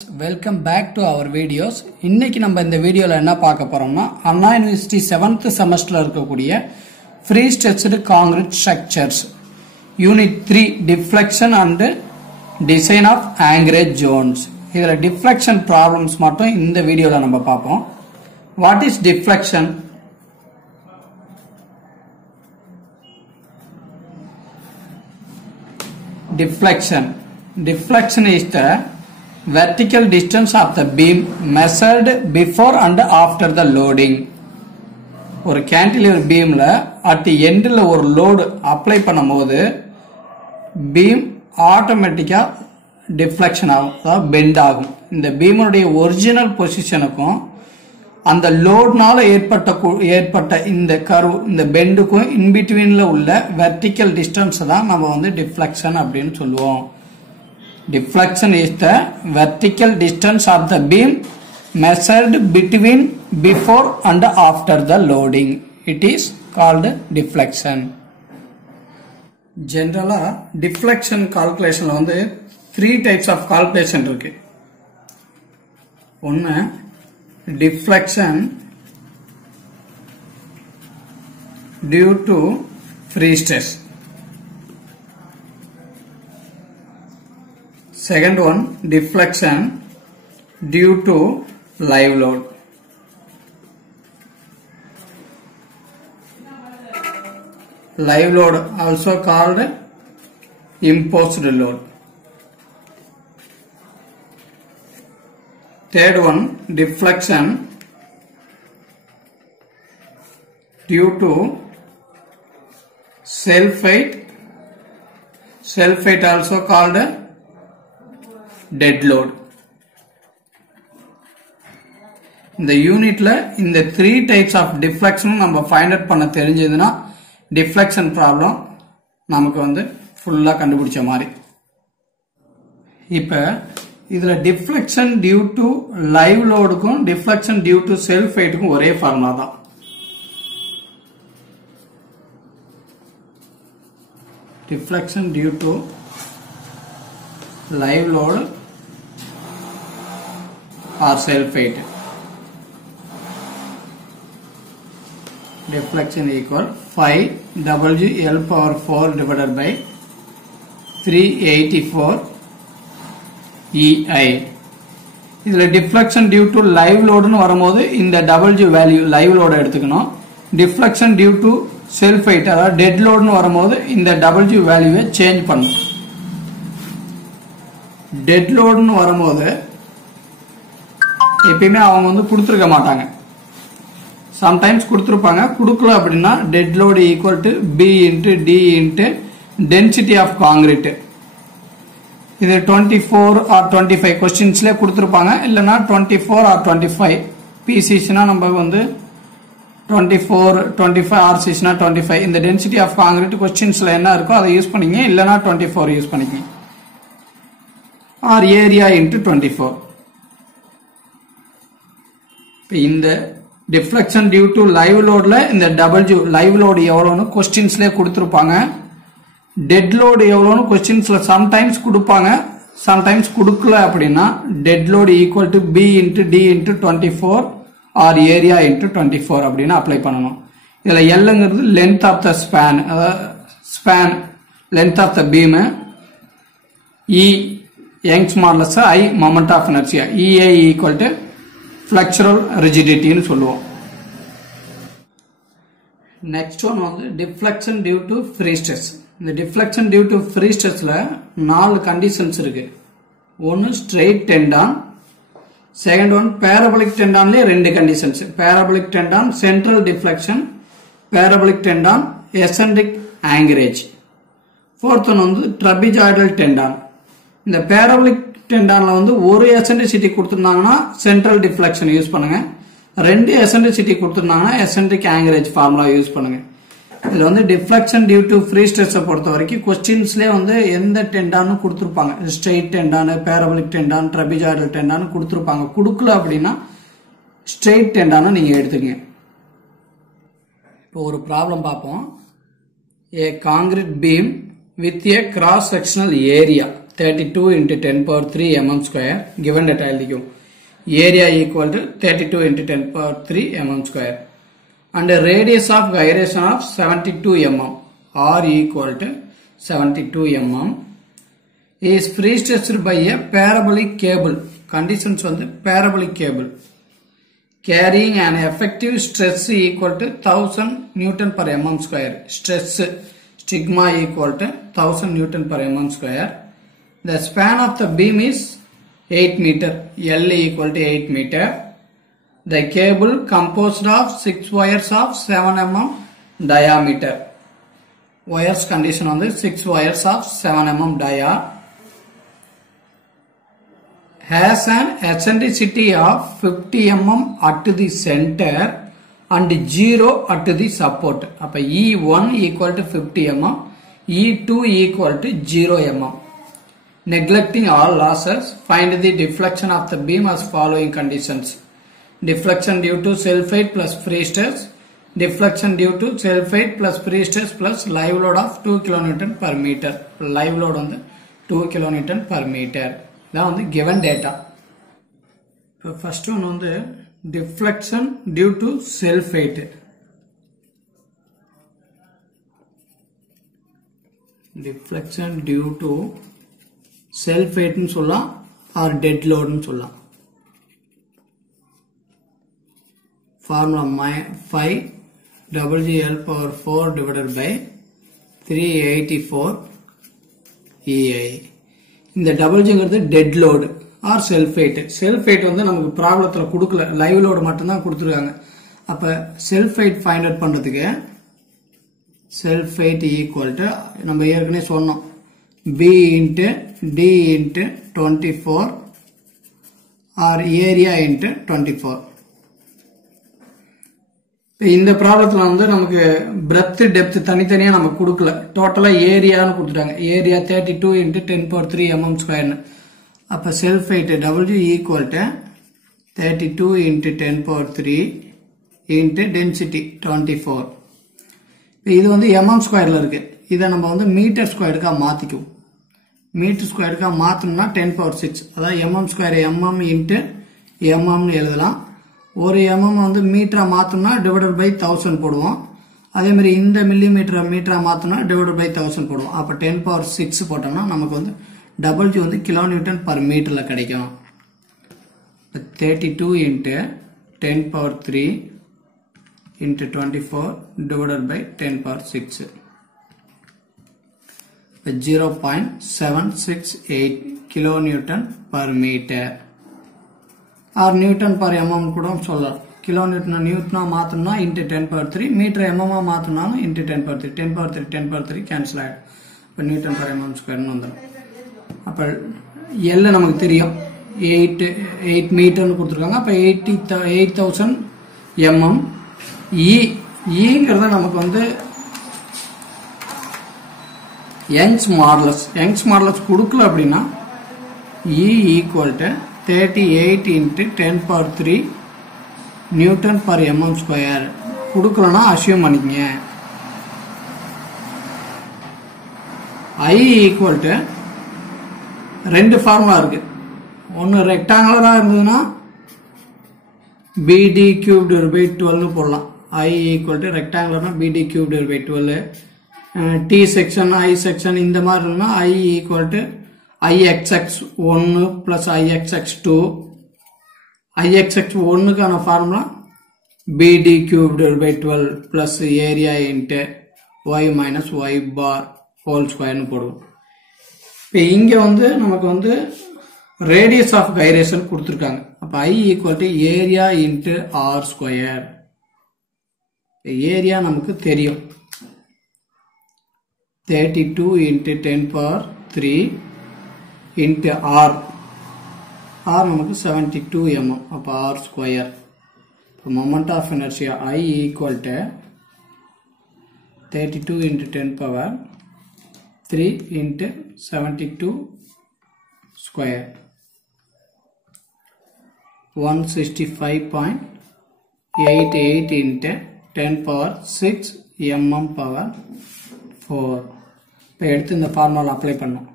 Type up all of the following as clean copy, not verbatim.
Welcome back to our videos. இன்னைக்கு நம்ம இந்த வீடியோல என்ன பார்க்க போறோம்னா அண்ணா யுனிவர்சிட்டி 7th செமஸ்டர்ல இருக்கக்கூடிய prestressed concrete structures unit 3 deflection and design of anchorage zones. இதுல டிஃப்ளெக்ஷன் ப்ராப்ளம்ஸ் மட்டும் இந்த வீடியோல நம்ம பார்ப்போம். What is deflection? Deflection is the vertical distance of the beam measured before and after the loading. ஒரு cantilever beamல at the endல ஒரு load apply பண்ணும்போது beam ஆட்டோமேட்டிக்கா deflection ஆகும், bend ஆகும். இந்த beam உடைய ஒரிஜினல் பொசிஷனுக்கும் அந்த லோட்னால ஏற்பட்ட இந்த கர்வ் இந்த பெண்டுக்கும் இன் பிட்வீன்ல உள்ள வெர்டிக்கல் டிஸ்டன்ஸ் தான் நம்ம வந்து டிஃப்ளெக்ஷன் அப்படின்னு சொல்லுவோம். Deflection is the vertical distance of the beam measured between before and after the loading. It is called deflection. Generally, deflection calculation வந்து 3 types of calculation இருக்கு. ஒன்னு deflection due to free stress. Second one, deflection due to live load. Live load also called imposed load. Third one, deflection due to self-weight. Self-weight also called dead load. இந்த யூனிட்ல இந்த 3 types of deflection நம்ம find out பண்ண தெரிஞ்சதுன்னா deflection problem நமக்கு வந்து ஃபுல்லா கண்டுபிடிச்ச மாதிரி. இப்ப இதுல டிஃப்ளெக்ஷன் டியூ டு லைவ் லோடுக்கும் டிஃப்ளெக்ஷன் டியூ டு செல்ஃப் வெயிட்டுக்கும் ஒரே ஃபார்முலா தான். Deflection due to live load or self weight. Deflection equal 5 WL power 4 divided by 384 EI. இதுல deflection due to live load னு வரும்போது இந்த W value live load எடுத்துக்கணும். Deflection due to self weight அதாவது dead load னு வரும்போது இந்த W value change பண்ணணும். டெட் லோடுன்னு வரும்போது எப்பயுமே அவங்க வந்து கொடுத்துருக்க மாட்டாங்க, சம்டைம்ஸ் கொடுத்துருப்பாங்க. கொடுக்கல அப்படின்னா dead load equal to b into d into density of concrete. இது 24 or 25 கொஸ்டின்ஸ்ல கொடுத்துருப்பாங்க. இல்லைன்னா 24 or 25 பிசிஸ்னா நம்ம வந்து 24 25 ஆர்சிஸ்னா 25 இந்த டென்சிட்டி ஆஃப் காங்கிரீட் கொஸ்டின்ஸ்ல என்ன இருக்கோ அதை யூஸ் பண்ணிங்க. இல்லைன்னா 24 யூஸ் பண்ணிக்கங்க. or area into 24. இந்த deflection due to live loadல இந்த W live load எவ்வளவுன்னு கொஸ்டின்ஸ்ல கொடுத்திருப்பாங்க. dead load எவ்வளவுன்னு கொஸ்டின்ஸ்ல சம்டைம்ஸ் கொடுப்பாங்க, சம்டைம்ஸ் கொடுக்கல. அப்படின்னா dead load equal to B into D into 24 or area into 24 அப்படின்னு அப்ளை பண்ணணும். இதுல Lங்கிறது length of the span length of the beam, E Young's modulus, I moment of inertia, EI equal to flexural rigidity னு சொல்லுவோம். Next one வந்து deflection due to free stress. இந்த deflection due to free stressல 4 conditions இருக்கு. ஒன்னு straight tendon, second one parabolic tendonலயே 2 conditions. parabolic tendon central deflection, parabolic tendon eccentric anchorage. fourth one வந்து trapezoidal tendon. இந்த parabolic tendonல வந்து ஒரு eccentricity கொடுத்திருந்தாங்கன்னா சென்ட்ரல் டிஃப்ளெக்ஷன் யூஸ் பண்ணுங்க. 2 eccentricity கொடுத்திருந்தாங்கன்னா eccentric anchorage ஃபார்முலா யூஸ் பண்ணுங்க. இதுல வந்து deflection due to prestress பொறுத்த வரைக்கும் கொஸ்டின்ஸ்லயே வந்து எந்த டெண்டான்னு கொடுத்திருப்பாங்க. Straight tendon, parabolic tendon, trapezoidal tendon கொடுத்திருப்பாங்க. கொடுக்கல அப்படின்னா ஸ்ட்ரெயிட் டெண்டான நீங்க எடுத்துக்கங்க. இப்போ ஒரு ப்ராப்ளம் பார்ப்போம். A concrete beam with a cross sectional area 32 into 10 power 3 mm square. Given data எழுதிக்கும். Area equal to 32 into 10 power 3 mm square. And the radius of gyration of 72 mm. R equal to 72 mm. Is free stretched by a parabolic cable. Conditions on the parabolic cable. Carrying an effective stress equal to 1000 Newton per mm square. Stress sigma equal to 1000 Newton per mm square. The span of the beam is 8 meter. L equal to 8 meter. The cable composed of 6 wires of 7 mm diameter. Wires condition on the 6 wires of 7 mm dia. Has an eccentricity of 50 mm at the center and 0 at the support. அப்ப E1 equal to 50 mm, E2 equal to 0 mm. Neglecting all losses, find the deflection of the beam as following conditions. Deflection due to self-weight plus free stress, deflection due to self-weight plus free stress plus live load of 2 kN per meter. Live load on the 2 kN per meter. Now on the given data. So first one on the deflection due to self-weight. Deflection due to self-weight nu solla or dead load nu solla. Formula 5 WL power 4 divided by 384 EI. இந்த WGங்கிறது dead load or self weight. Self weight வந்து நமக்கு ப்ராப்ளத்துல கொடுக்கல, live load மட்டும் தான் கொடுத்திருக்காங்க. அப்ப self weight find out பண்றதுக்கு self weight equal to நம்ம ஏற்கனவே சொன்னோம் B into D into 24 or area into 24. இந்த ப்ராப்ளத்துல வந்து நமக்கு breadth depth தனித்தனியா நமக்கு கொடுக்கல, டோட்டலா ஏரியான்னு கொடுத்துட்டாங்க. Area 32 into 10 power 3 mm square. அப்ப self weight W equal to 32 into 10 power 3 into density 24. இது வந்து mm squareல இருக்கு. இதை நம்ம வந்து மீட்டர் ஸ்கொயருக்கா மாத்திக்குவோம். மீட்டர் ஸ்கொயருக்கா மாத்தணும்னா 10 power 6, அதாவது mm square mm into mm எழுதலாம். ஒரு mm வந்து மீட்டரா மாத்தணும்னா divided by 1000 போடுவோம். அதே மாதிரி இந்த மில்லிமீட்டர் மீட்டரா மாத்தணும்னா divided by 1000 போடுவோம். அப்ப 10 power 6 போட்டோம்னா நமக்கு வந்து W வந்து கிலோ நியூட்டன் பர் மீட்டர்ல கிடைக்கும். 32 into 10 power 3 into 24 divided by 10 power 6. 0.768 kilo Newton per meter. Or Newton per mm கூட சொல்லலாம். கிலோ நியூட்டன் நியூட்டனா மாத்தணும்னா into 10 power 3, மீட்டர் mm மாத்தணும்னா into 10 power 3. 10 power 3 10 power 3 cancel ஆயிடும். அப்ப நியூட்டன் per mm ஸ்கொயர்னு வந்துடும். அப்ப L நமக்கு தெரியும் 8 மீட்டர்னு கொடுத்திருக்காங்க. அப்ப 8000 mm. ங்கிறது நமக்கு வந்து யங்ஸ் மாடுலஸ் கொடுக்கல அப்படின்னா E equal to 38 into 10 power 3 Newton per mm square. கொடுக்கலனா அசியூம் பண்ணிக்கங்க. I equal to ரெண்டு ஃபார்முலா இருக்கு. ஒன்னு ரெக்டாங்குலரா இருந்ததுன்னா BD cubed by 12 போடலாம். I equal to ரெக்டாங்குலர்னா BD cubed by 12. T section I section இந்த மாதிரி இருந்தா I equal to IXX1 plus IXX2. IXX1 கான formula BD cubed by 12 plus area into y minus y bar whole square னு போடுவோம். இப்போ இங்க வந்து நமக்கு வந்து radius of gyration கொடுத்திருக்காங்க. அப்ப I equal to area into r square. Area நமக்கு தெரியும் 32 into 10 power 3 into r. r நமக்கு 72 mm. அப்ப r square. Moment of inertia I equal to 32 into 10 power 3 into 72 square. 165.88 into 10 power 6 mm power 4. இப்போ எடுத்து இந்த formula apply பண்ணோம்.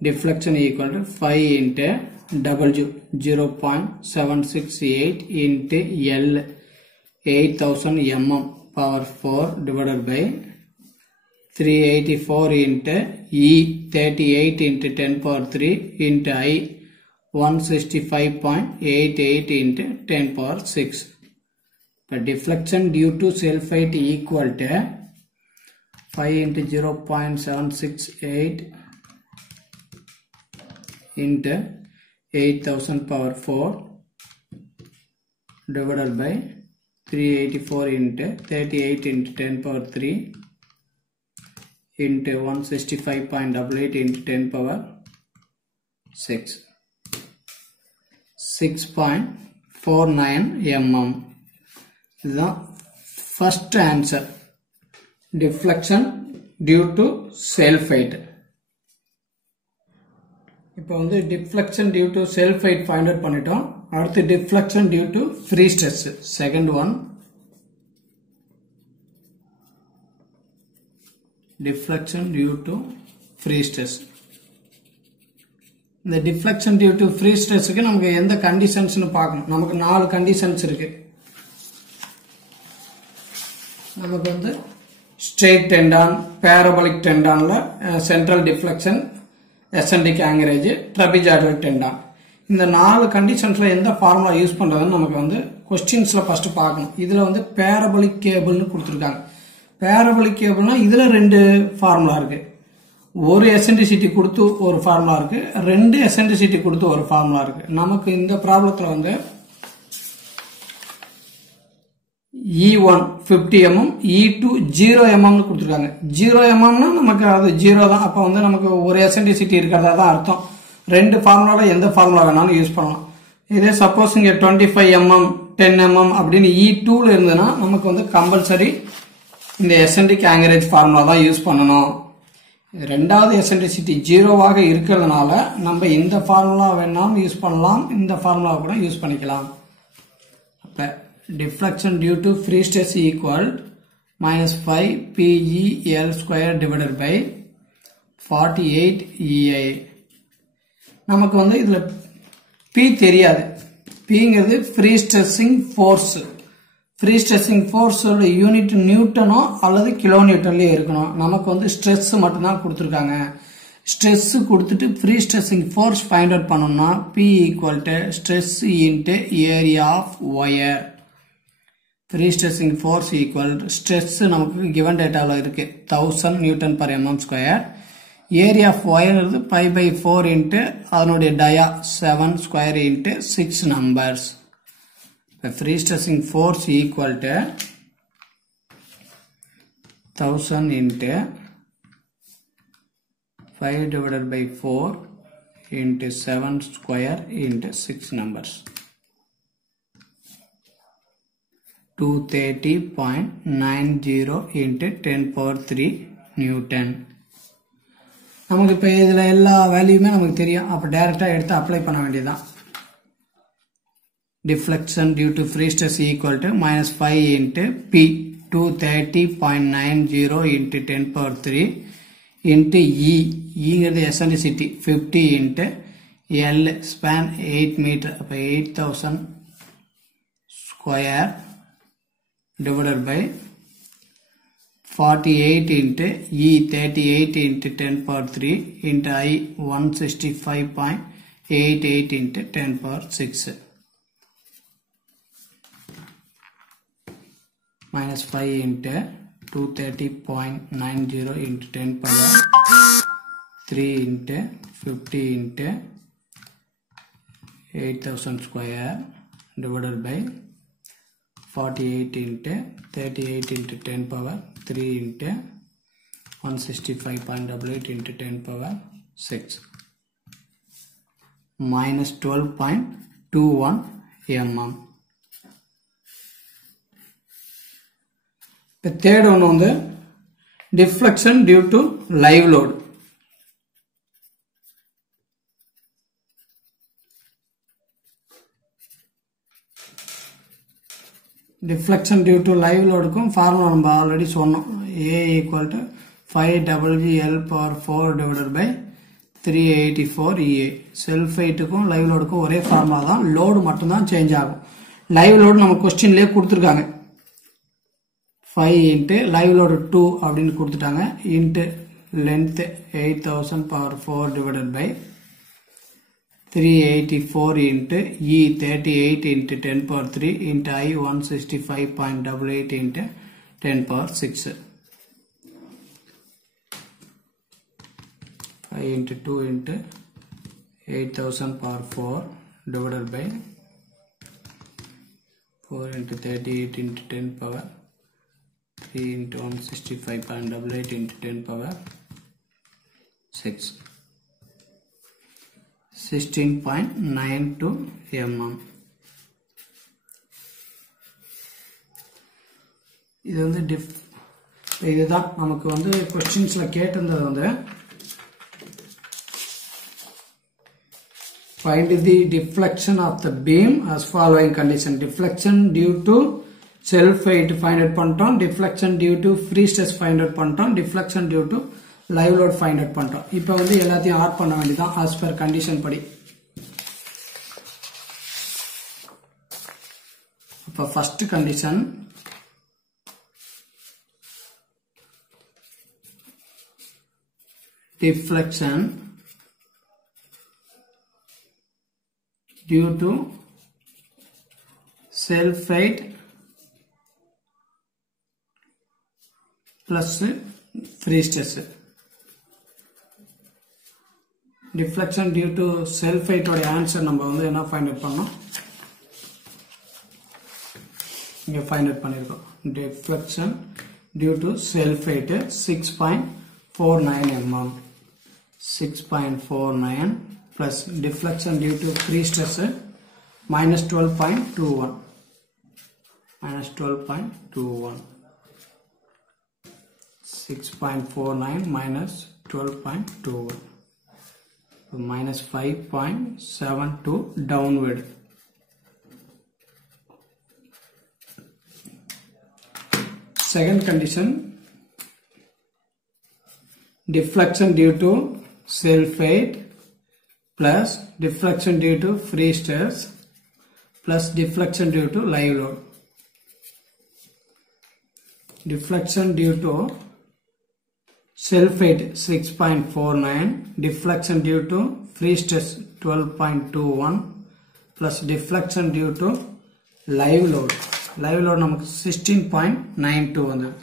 deflection equal to 5 into W 0.768 into L 8000 mm power 4 divided by 384 into E 38 into 10 power 3 into I 165.88 into 10 power 6. The deflection due to self height equal to 5 into 0.768 into 8000 power 4 divided by 384 into 38 into 10 power 3 into 165.88 into 10 power 6. 6.49 mm. The first answer. Deflection due to self height. இப்போ வந்து deflection due to self height find out பண்ணிட்டோம். அடுத்து deflection due to free stress. Second one. Deflection due to free stress. இந்த deflection due to free stress க்கு நமக்கு எந்த கண்டிஷன்ஸ்னு பார்க்கணும். நமக்கு 4 கண்டிஷன்ஸ் இருக்கு. நமக்கு வந்து straight tendon, parabolic tendonல central deflection, eccentric anchorage, trapezoidal tendon. இந்த 4 கண்டிஷன்ஸ்ல எந்த ஃபார்முலா யூஸ் பண்றதுன்னு நமக்கு வந்து क्वेश्चंसல ஃபர்ஸ்ட் பார்க்கணும். இதுல வந்து parabolic cableனு கொடுத்திருக்காங்க. parabolic cableனா இதுல ரெண்டு ஃபார்முலா இருக்கு. ஒரு எசென்ட்ரிசிட்டி கொடுத்து ஒரு ஃபார்முலா இருக்கு, ரெண்டு எசென்ட்ரிசிட்டி கொடுத்து ஒரு ஃபார்முலா இருக்கு. நமக்கு இந்த ப்ராப்ளத்துல வந்து E1 50 mm, E2 0 mm னு கொடுத்திருக்காங்க. 0 mm னா நமக்கு அது 0 தான். அப்ப வந்து நமக்கு ஒரு எசென்ட்ரிசிட்டி இருக்கிறதா தான் அர்த்தம். ரெண்டு ஃபார்முலால எந்த ஃபார்முலா வேணாலும் யூஸ் பண்ணலாம். இதே சப்போஸ் இங்க 25 mm 10 mm அப்படின்னு E2 ல இருந்ததுன்னா நமக்கு வந்து கம்பல்சரி இந்த எசென்ட்ரிக் ஆங்கரேஜ் ஃபார்முலா தான் யூஸ் பண்ணணும். ரெண்டாவது எசென்ட்ரிசிட்டி 0வாக இருக்கிறதுனால நம்ம இந்த ஃபார்முலா வேணாலும் யூஸ் பண்ணலாம், இந்த ஃபார்முலா கூட யூஸ் பண்ணிக்கலாம். அப்ப deflection due to free stress equal minus 5 PEL square divided by 48 EI. நமக்கு வந்து இதுல P தெரியாது. Pங்கிறது free stressing force. free stressing force ஓட யூனிட் நியூட்டனோ அல்லது கிலோ நியூட்டன்லயே இருக்கணும். நமக்கு வந்து ஸ்ட்ரெஸ் மட்டும் தான் கொடுத்திருக்காங்க. ஸ்ட்ரெஸ் கொடுத்துட்டு free stressing force find out பண்ணோம்னா P equal to stress into area of wire. free stressing force equal to stress நமக்கு given dataல இருக்கு 1000 Newton per mm square. area of wire is pi by 4 into அதனுடைய dia 7 square into 6 numbers. free stressing force equal to 1000 into 5 divided by 4 into 7 square into 6 numbers. 230.90 into 10 power 3 Newton. நமக்கு இப்ப இதுல எல்லா வேல்யூமே நமக்கு தெரியும். அப்ப டைரக்டா எடுத்து அப்ளை பண்ண வேண்டியதுதான். deflection due to free stress equal to minus 5 into P 230.90 into 10 power 3 into E ங்கிறது eccentricity 50 into L span 8 meter அப்ப 8000 square divided by 48 into E 38 into 10 power 3 into I 165.88 into 10 power 6 minus 5 into 230.90 into 10 power 3 into 50 into 8000 square divided by 48 into 38 into 10 power 3 into 165.88 into 10 power 6 minus 12.21 mm. The third one on the deflection due to live load. Deflection due to live load க்கும் formula நம்ம already சொன்னோம். A equal to 5 WL power 4 divided by 384 EA. Self weight-க்கும் live load-க்கும் ஒரே formula தான், load மட்டும் தான் change ஆகும். Live load நம்ம क्वेश्चनலயே கொடுத்திருக்காங்க. 5 into live load 2 அப்படினு கொடுத்துட்டாங்க into length 8000 power 4 divided by 384 into E 38 into 10 power 3 into I 165.88 into 10 power 6. 5 into 2 into 8000 power 4 divided by 4 into 38 into 10 power 3 into 165.88 into 10 power 6. 16.92 mm. இது வந்து இதுதான் நமக்கு வந்து क्वेश्चंसல கேட்டிருந்தது வந்து find the deflection of the beam as following condition. Deflection due to self weight find out பண்ணிட்டோம், deflection due to free stress find out பண்ணிட்டோம், deflection due to live load find out பண்ணிட்டோம். இப்போ வந்து எல்லாத்தையும் ஆட் பண்ண வேண்டியதான் as per condition படி. இப்போ first condition deflection due to self weight plus free stress. Deflection due to self weight oda answer நம்ம வந்து என்ன find out பண்ணோம், இங்க find out பண்ணிருக்கோம். Deflection due to self weight 6.49 mm. 6.49 plus deflection due to free stress minus 12.21. Minus 12.21. 6.49 minus 12.21. So minus 5.72 downward. Second condition, deflection due to self weight plus deflection due to free stress plus deflection due to live load. Deflection due to self weight 6.49, deflection due to free stress 12.21 plus deflection due to live load. Live load நமக்கு 16.92 வந்தது,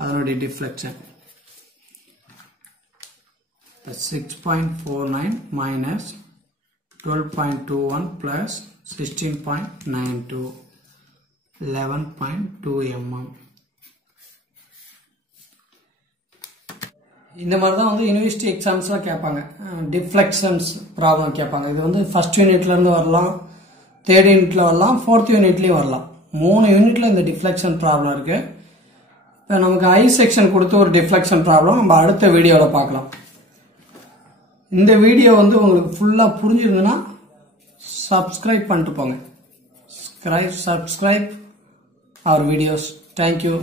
அதனுடைய deflection 6.49 minus 12.21 plus 16.92, 11.2 mm. இந்த மாதிரி தான் வந்து university எக்ஸாம்ஸ்ல கேட்பாங்க, deflections problem கேட்பாங்க. இது வந்து ஃபர்ஸ்ட் யூனிட்ல இருந்து வரலாம், தேர்ட் யூனிட்ல வரலாம், ஃபோர்த் யூனிட்லயும் வரலாம். 3 யூனிட்ல இந்த டிஃப்ளெக்ஷன் ப்ராப்ளம் இருக்கு. இப்போ நமக்கு ஐ செக்ஷன் கொடுத்து ஒரு டிஃப்ளெக்ஷன் ப்ராப்ளம் நம்ம அடுத்த வீடியோவில் பார்க்கலாம். இந்த வீடியோ வந்து உங்களுக்கு ஃபுல்லா புரிஞ்சிருந்ததுன்னா சப்ஸ்கிரைப் பண்ணிட்டு போங்க. Subscribe our videos. Thank you.